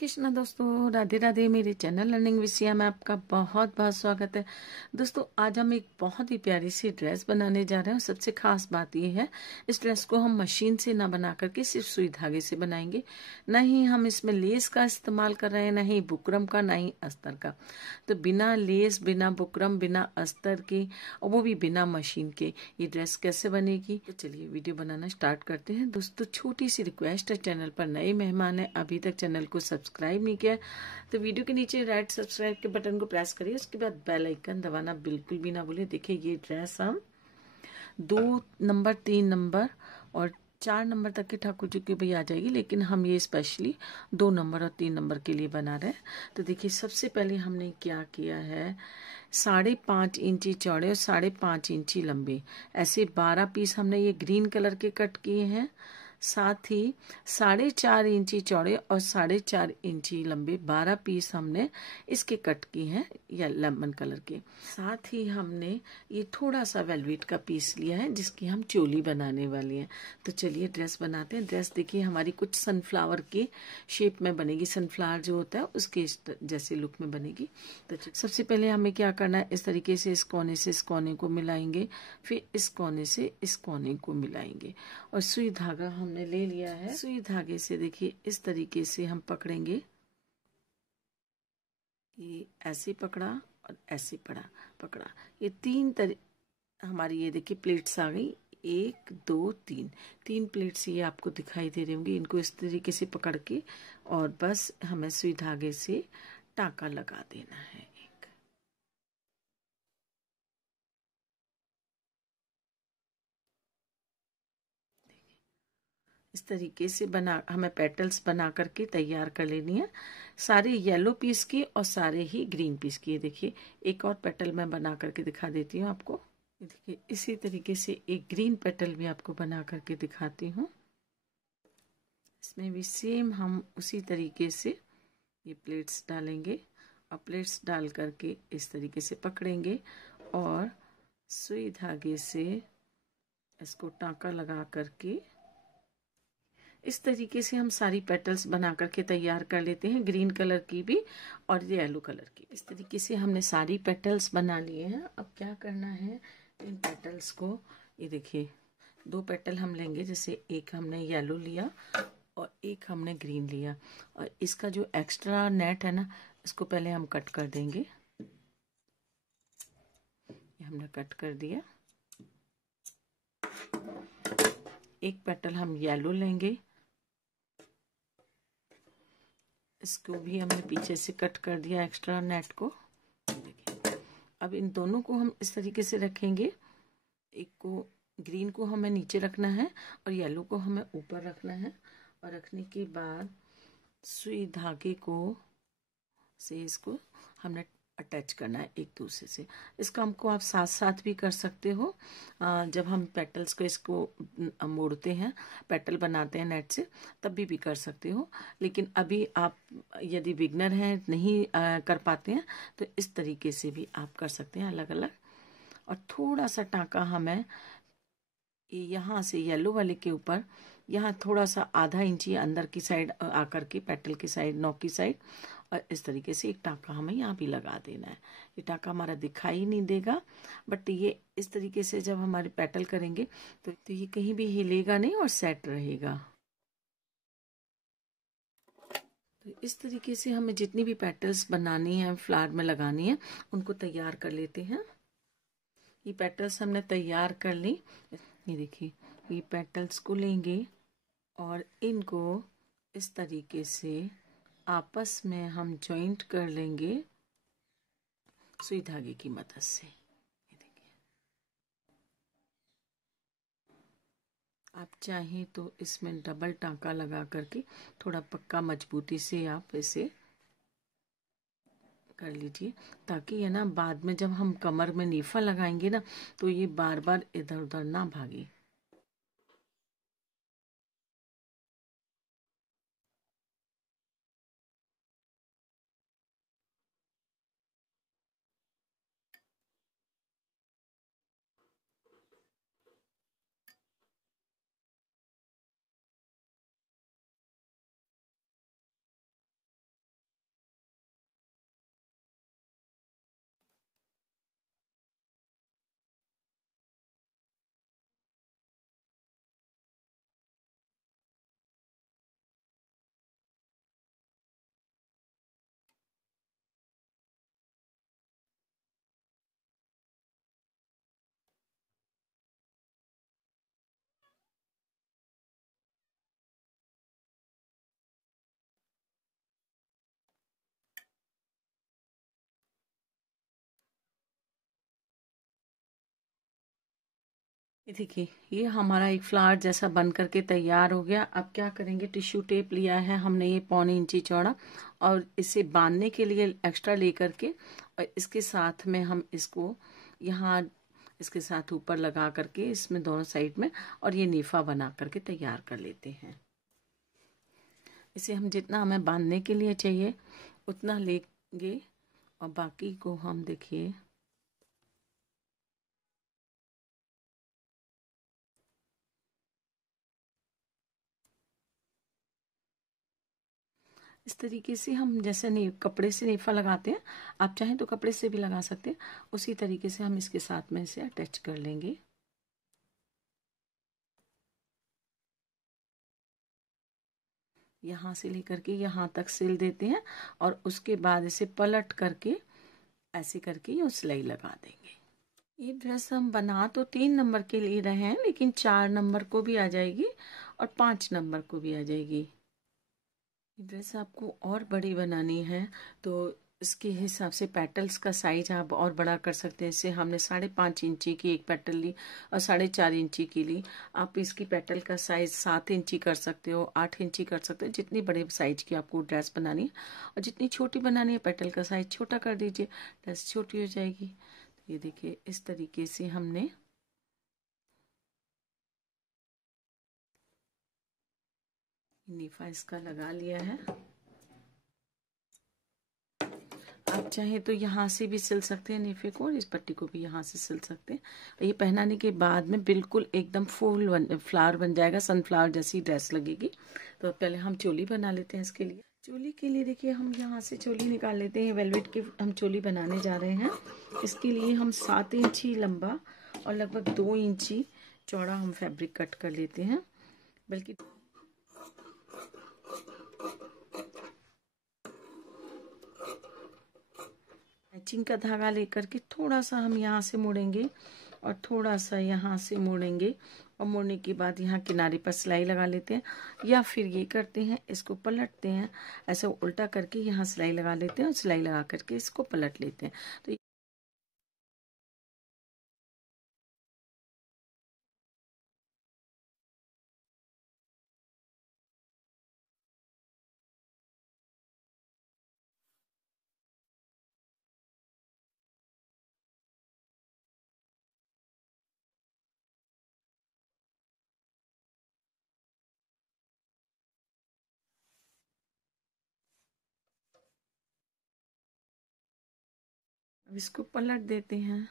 कृष्णा दोस्तों, राधे राधे। मेरे channel learning विषया में आपका बहुत बहुत स्वागत है। दोस्तों, आज हम एक बहुत ही प्यारी सी ड्रेस बनाने जा रहे हैं। सबसे खास बात यह है, इस ड्रेस को हम मशीन से ना बना करके सिर्फ सुई धागे से बनाएंगे। न ही हम इसमें लेस का इस्तेमाल कर रहे हैं, न ही बुकरम का, न ही अस्तर का। तो बिना लेस, बिना बुकरम, बिना अस्तर के, और वो भी बिना मशीन के, ये ड्रेस कैसे बनेगी। तो चलिए वीडियो बनाना स्टार्ट करते हैं। दोस्तों, छोटी सी रिक्वेस्ट है, चैनल पर नए मेहमान है, अभी तक चैनल को सब्सक्राइब नहीं किया तो वीडियो के नीचे रेड सब्सक्राइब के बटन को प्रेस करिए। उसके बाद बेल आइकन दबाना बिल्कुल भी ना भूलिए। देखिए, ये ड्रेस हम 2 नंबर, 3 नंबर और 4 नंबर तक के ठाकुर जी की भी आ जाएगी, लेकिन हम ये स्पेशली 2 नंबर और 3 नंबर के लिए बना रहे हैं। तो देखिए, सबसे पहले हमने क्या किया है, 5.5 इंची चौड़े और 5.5 इंची लंबे, ऐसे 12 पीस हमने ये ग्रीन कलर के कट किए हैं। साथ ही 4.5 इंची चौड़े और 4.5 इंची लंबे 12 पीस हमने इसके कट किए हैं, या लेमन कलर के। साथ ही हमने ये थोड़ा सा वेलवेट का पीस लिया है, जिसकी हम चोली बनाने वाली हैं। तो चलिए ड्रेस बनाते हैं। ड्रेस देखिए हमारी कुछ सनफ्लावर के शेप में बनेगी, सनफ्लावर जो होता है उसके जैसे लुक में बनेगी। तो सबसे पहले हमें क्या करना है, इस तरीके से इस कोने से इस कोने को मिलाएंगे, फिर इस कोने से इस कोने को मिलाएंगे, और सुई धागा हमने ले लिया है। सुई धागे से देखिए इस तरीके से हम पकड़ेंगे, ये ऐसे पकड़ा और ऐसे पकड़ा। ये हमारी ये देखिए प्लेट्स आ गई, 1 2 3, 3 प्लेट्स ये आपको दिखाई दे रही होंगी। इनको इस तरीके से पकड़ के और बस हमें सुई धागे से टाँका लगा देना है। इस तरीके से हमें पेटल्स बना करके तैयार कर लेनी है, सारे येलो पीस की और सारे ही ग्रीन पीस की। देखिए, एक और पेटल मैं बना करके दिखा देती हूँ आपको। देखिए, इसी तरीके से एक ग्रीन पेटल भी आपको बना करके दिखाती हूँ। इसमें भी सेम हम उसी तरीके से ये प्लेट्स डालेंगे, और प्लेट्स डाल करके इस तरीके से पकड़ेंगे और सुई धागे से इसको टाँका लगा करके इस तरीके से हम सारी पेटल्स बना करके तैयार कर लेते हैं, ग्रीन कलर की भी और येलो कलर की। इस तरीके से हमने सारी पेटल्स बना लिए हैं। अब क्या करना है, इन पेटल्स को, ये देखिए 2 पेटल हम लेंगे, जैसे एक हमने येलो लिया और एक हमने ग्रीन लिया, और इसका जो एक्स्ट्रा नेट है ना, इसको पहले हम कट कर देंगे। ये हमने कट कर दिया। एक पेटल हम येलो लेंगे, इसको भी हमने पीछे से कट कर दिया एक्स्ट्रा नेट को। देखिए, अब इन दोनों को हम इस तरीके से रखेंगे। एक को, ग्रीन को हमें नीचे रखना है और येलो को हमें ऊपर रखना है, और रखने के बाद सुई धागे को से इसको हमने अटैच करना है एक दूसरे से। इस काम को आप साथ साथ भी कर सकते हो, जब हम पेटल्स को इसको मोड़ते हैं, पेटल बनाते हैं नेट से, तब भी कर सकते हो। लेकिन अभी आप यदि बिगनर हैं, नहीं कर पाते हैं, तो इस तरीके से भी आप कर सकते हैं अलग अलग। और थोड़ा सा टाँका हमें यहाँ से येलो वाले के ऊपर, यहाँ थोड़ा सा आधा इंची अंदर की साइड आकर के पेटल की साइड, नोक की साइड, और इस तरीके से एक टाँका हमें यहाँ भी लगा देना है। ये टाँका हमारा दिखाई नहीं देगा, बट ये इस तरीके से जब हमारे पेटल करेंगे तो ये कहीं भी हिलेगा नहीं और सेट रहेगा। तो इस तरीके से हमें जितनी भी पेटल्स बनानी है, फ्लावर में लगानी है, उनको तैयार कर लेते हैं। ये पेटल्स हमने तैयार कर ली। ये देखिए, ये पेटल्स को लेंगे और इनको इस तरीके से आपस में हम जॉइंट कर लेंगे सुई धागे की मदद से। ये देखिए, आप चाहें तो इसमें डबल टाँका लगा करके थोड़ा पक्का मजबूती से आप इसे कर लीजिए, ताकि ये ना बाद में जब हम कमर में नीफा लगाएंगे ना, तो ये बार बार इधर उधर ना भागे। ये देखिए, ये हमारा एक फ्लावर जैसा बन करके तैयार हो गया। अब क्या करेंगे, टिश्यू टेप लिया है हमने ये 1.25 इंच चौड़ा, और इसे बांधने के लिए एक्स्ट्रा लेकर के, और इसके साथ में हम इसको यहाँ इसके साथ ऊपर लगा करके इसमें दोनों साइड में, और ये नीफा बना करके तैयार कर लेते हैं। इसे हम जितना हमें बांधने के लिए चाहिए उतना लेंगे, और बाकी को हम देखिए इस तरीके से हम जैसे नहीं कपड़े से नेफा लगाते हैं, आप चाहें तो कपड़े से भी लगा सकते हैं। उसी तरीके से हम इसके साथ में इसे अटैच कर लेंगे। यहाँ से लेकर के यहाँ तक सिल देते हैं, और उसके बाद इसे पलट करके ऐसे करके ये सिलाई लगा देंगे। ये ड्रेस हम बना तो 3 नंबर के लिए रहे हैं, लेकिन 4 नंबर को भी आ जाएगी और 5 नंबर को भी आ जाएगी। ड्रेस आपको और बड़ी बनानी है तो इसके हिसाब से पेटल्स का साइज आप और बड़ा कर सकते हैं। इससे हमने 5.5 इंची की एक पेटल ली और 4.5 इंची की ली। आप इसकी पेटल का साइज 7 इंची कर सकते हो, 8 इंची कर सकते हो, जितनी बड़े साइज की आपको ड्रेस बनानी है। और जितनी छोटी बनानी है पेटल का साइज छोटा कर दीजिए, ड्रेस छोटी हो जाएगी। तो ये देखिए, इस तरीके से हमने नीफा इसका लगा लिया है। आप चाहें तो यहाँ से भी सिल सकते हैं नीफे को, और इस पट्टी को भी यहाँ से सिल सकते हैं। ये पहनाने के बाद में बिल्कुल एकदम फूल फ्लावर बन जाएगा, सनफ्लावर जैसी ड्रेस लगेगी। तो पहले हम चोली बना लेते हैं। इसके लिए चोली के लिए देखिए, हम यहाँ से चोली निकाल लेते हैं। वेलवेट की हम चोली बनाने जा रहे हैं। इसके लिए हम 7 इंची लंबा और लगभग 2 इंची चौड़ा हम फैब्रिक कट कर लेते हैं। बल्कि मैचिंग का धागा लेकर के थोड़ा सा हम यहाँ से मोड़ेंगे और थोड़ा सा यहाँ से मोड़ेंगे, और मोड़ने के बाद यहाँ किनारे पर सिलाई लगा लेते हैं। या फिर ये करते हैं, इसको पलटते हैं, ऐसे उल्टा करके यहाँ सिलाई लगा लेते हैं और सिलाई लगा करके इसको पलट लेते हैं। तो अब इसको पलट देते हैं।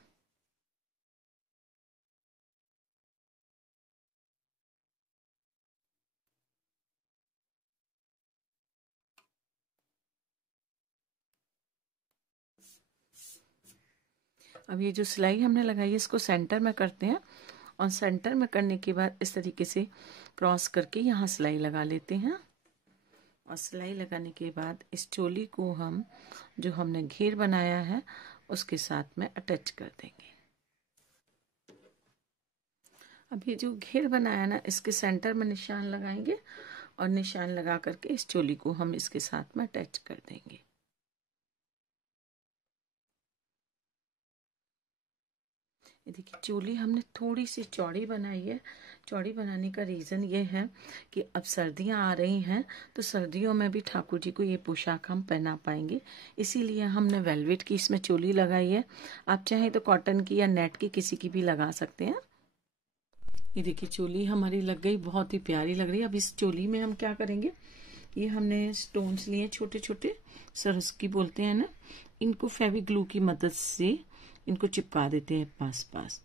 अब ये जो सिलाई हमने लगाई है इसको सेंटर में करते हैं, और सेंटर में करने के बाद इस तरीके से क्रॉस करके यहाँ सिलाई लगा लेते हैं। और सिलाई लगाने के बाद इस चोली को हम जो हमने घेर बनाया है उसके साथ में अटैच कर देंगे। अब ये जो घेर बनाया ना, इसके सेंटर में निशान लगाएंगे, और निशान लगा करके इस चोली को हम इसके साथ में अटैच कर देंगे। ये देखिए, चोली हमने थोड़ी सी चौड़ी बनाई है। चौड़ी बनाने का रीज़न ये है कि अब सर्दियां आ रही हैं, तो सर्दियों में भी ठाकुर जी को ये पोशाक हम पहना पाएंगे, इसीलिए हमने वेलवेट की इसमें चोली लगाई है। आप चाहें तो कॉटन की या नेट की किसी की भी लगा सकते हैं। ये देखिए, चोली हमारी लग गई, बहुत ही प्यारी लग रही है। अब इस चोली में हम क्या करेंगे, ये हमने स्टोन्स लिए छोटे छोटे, सरस्की बोलते हैं ना, इनको फेवी ग्लू की मदद से इनको चिपका देते हैं पास पास।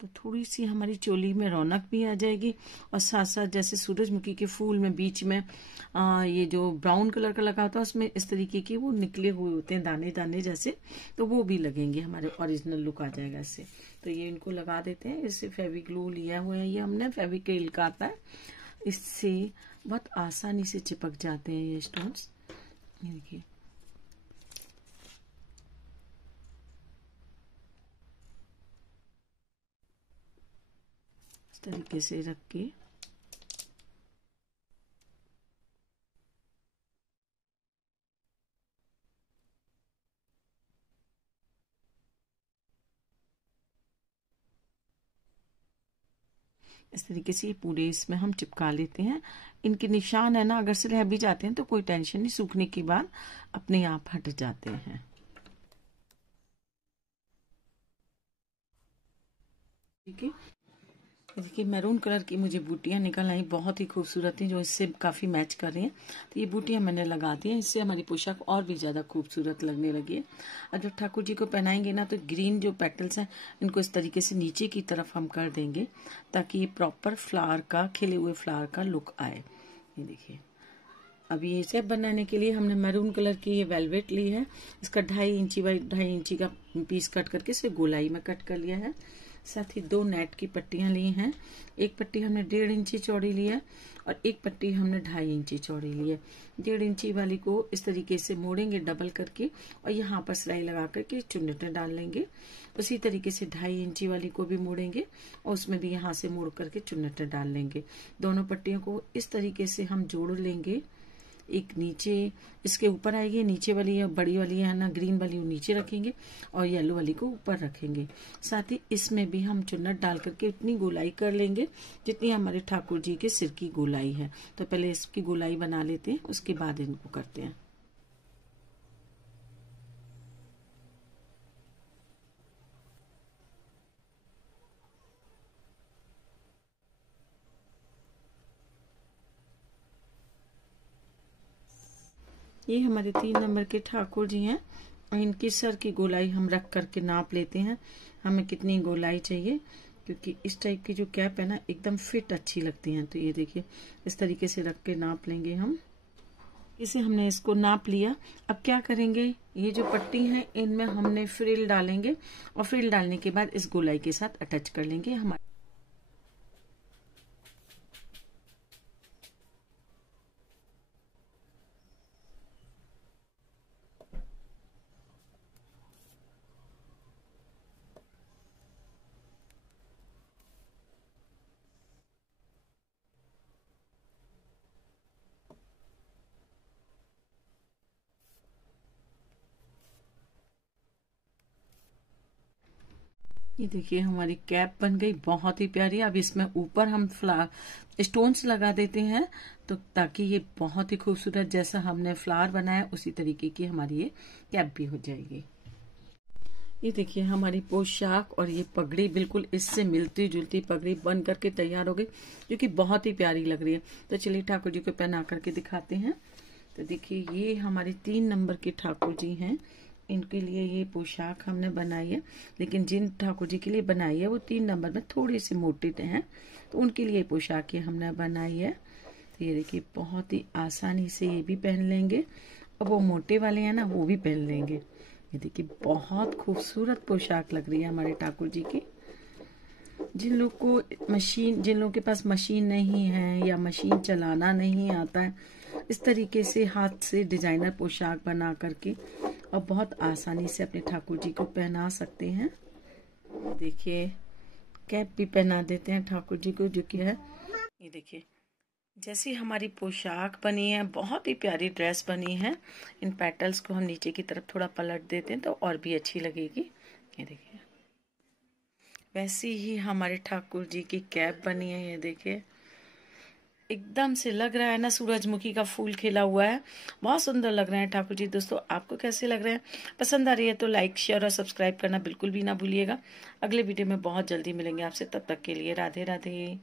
तो थोड़ी सी हमारी चोली में रौनक भी आ जाएगी, और साथ साथ जैसे सूरजमुखी के फूल में बीच में ये जो ब्राउन कलर का लगा होता है उसमें इस तरीके के वो निकले हुए होते हैं दाने दाने जैसे, तो वो भी लगेंगे, हमारे ओरिजिनल लुक आ जाएगा इससे। तो ये इनको लगा देते हैं। इससे फेवी ग्लू लिया हुआ है, ये हमने फेविक्रिल का आता है, इससे बहुत आसानी से चिपक जाते हैं ये स्टोन्स। ये देखिए, इस तरीके से रख के इस तरीके से ये पूरे इसमें हम चिपका लेते हैं। इनके निशान है ना, अगर से रह भी जाते हैं तो कोई टेंशन नहीं, सूखने के बाद अपने आप हट जाते हैं। ठीक है, देखिए मैरून कलर की मुझे बूटियां निकल आई, बहुत ही खूबसूरत हैं, जो इससे काफ़ी मैच कर रही हैं। तो ये बूटियां मैंने लगा दी हैं, इससे हमारी पोशाक और भी ज़्यादा खूबसूरत लगने लगी है। और जब ठाकुर जी को पहनाएंगे ना, तो ग्रीन जो पेटल्स हैं इनको इस तरीके से नीचे की तरफ हम कर देंगे, ताकि ये प्रॉपर फ्लावर का, खिले हुए फ्लावर का लुक आए। ये देखिए, अभी ये सेप बनाने के लिए हमने मैरून कलर की ये वेलवेट ली है। इसका 2.5 इंची बाई 2.5 इंची का पीस कट करके इसे गोलाई में कट कर लिया है। साथ ही 2 नेट की पट्टियां ली हैं। एक पट्टी हमने 1.5 इंची चौड़ी ली है और एक पट्टी हमने 2.5 इंची चौड़ी ली है। 1.5 इंची वाली को इस तरीके से मोड़ेंगे डबल करके और यहाँ पर सिलाई लगा करके चुन्नटें डाल लेंगे। उसी तरीके से 2.5 इंची वाली को भी मोड़ेंगे और उसमें भी यहाँ से मोड़ करके चुन्नटें डाल लेंगे। दोनों पट्टियों को इस तरीके से हम जोड़ लेंगे। एक नीचे इसके ऊपर आएगी, नीचे वाली या बड़ी वाली है ना ग्रीन वाली, वो नीचे रखेंगे और येलो वाली को ऊपर रखेंगे। साथ ही इसमें भी हम चुन्नट डाल करके इतनी गोलाई कर लेंगे जितनी हमारे ठाकुर जी के सिर की गोलाई है। तो पहले इसकी गोलाई बना लेते हैं, उसके बाद इनको करते हैं। ये हमारे 3 नंबर के ठाकुर जी हैं और इनकी सर की गोलाई हम रख करके नाप लेते हैं, हमें कितनी गोलाई चाहिए, क्योंकि इस टाइप की जो कैप है ना एकदम फिट अच्छी लगती हैं। तो ये देखिए, इस तरीके से रख के नाप लेंगे हम। इसे हमने इसको नाप लिया। अब क्या करेंगे, ये जो पट्टी है इनमें हमने फ्रिल डालेंगे और फ्रिल डालने के बाद इस गोलाई के साथ अटैच कर लेंगे। हमारे ये देखिए, हमारी कैप बन गई, बहुत ही प्यारी। अब इसमें ऊपर हम फ्लावर स्टोन्स लगा देते हैं, तो ताकि ये बहुत ही खूबसूरत, जैसा हमने फ्लावर बनाया उसी तरीके की हमारी ये कैप भी हो जाएगी। ये देखिए, हमारी पोशाक और ये पगड़ी बिल्कुल इससे मिलती जुलती पगड़ी बन करके तैयार हो गई, जो कि बहुत ही प्यारी लग रही है। तो चलिए ठाकुर जी को पहना करके दिखाते हैं। तो देखिए, ये हमारे 3 नंबर के ठाकुर जी हैं, इनके लिए ये पोशाक हमने बनाई है। लेकिन जिन ठाकुर जी के लिए बनाई है वो 3 नंबर में थोड़े से मोटे हैं, तो उनके लिए पोशाक ये हमने बनाई है। तो ये देखिए, बहुत ही आसानी से ये भी पहन लेंगे और वो मोटे वाले हैं ना वो भी पहन लेंगे। ये देखिए, बहुत खूबसूरत पोशाक लग रही है हमारे ठाकुर जी की। जिन लोगों के पास मशीन नहीं है या मशीन चलाना नहीं आता है, इस तरीके से हाथ से डिजाइनर पोशाक बना करके और बहुत आसानी से अपने ठाकुर जी को पहना सकते हैं। देखिए, कैप भी पहना देते हैं ठाकुर जी को, जो कि है, ये देखिए, जैसी हमारी पोशाक बनी है, बहुत ही प्यारी ड्रेस बनी है। इन पेटल्स को हम नीचे की तरफ थोड़ा पलट देते हैं तो और भी अच्छी लगेगी। ये देखिए, वैसी ही हमारे ठाकुर जी की कैप बनी है। ये देखिए, एकदम से लग रहा है ना सूरजमुखी का फूल खिला हुआ है, बहुत सुंदर लग रहे हैं ठाकुर जी। दोस्तों, आपको कैसे लग रहे हैं? पसंद आ रही है तो लाइक, शेयर और सब्सक्राइब करना बिल्कुल भी ना भूलिएगा। अगले वीडियो में बहुत जल्दी मिलेंगे आपसे, तब तक के लिए राधे राधे।